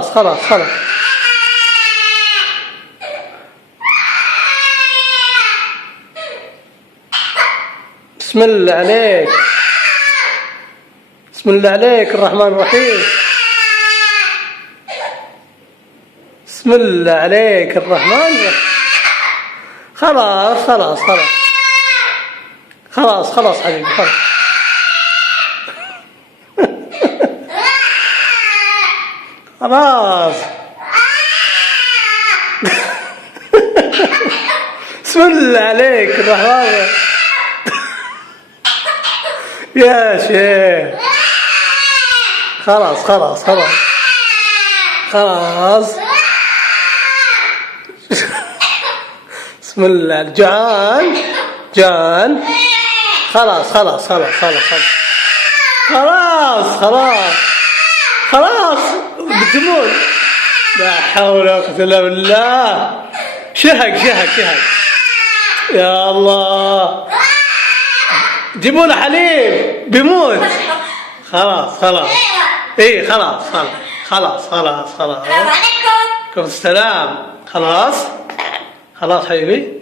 خلاص خلاص. بسم الله عليك، بسم الله عليك الرحمن الرحيم. بسم الله عليك الرحمن الرحيم. خلاص خلاص خلاص خلاص خلاص حبيبي خلاص. خلاص. بسم الله عليك الرحمن الرحيم. يا شيخ خلاص خلاص خلاص خلاص. بسم الله. جان جان. خلاص خلاص خلاص خلاص خلاص خلاص خلاص. بالدموع. لا حول ولا قوة إلا بالله. شهق شهق شهق. يا الله. جيبوا له حليب بيموت. خلاص خلاص. ايه خلاص خلاص خلاص خلاص خلاص. السلام عليكم. السلام. خلاص خلاص حبيبي.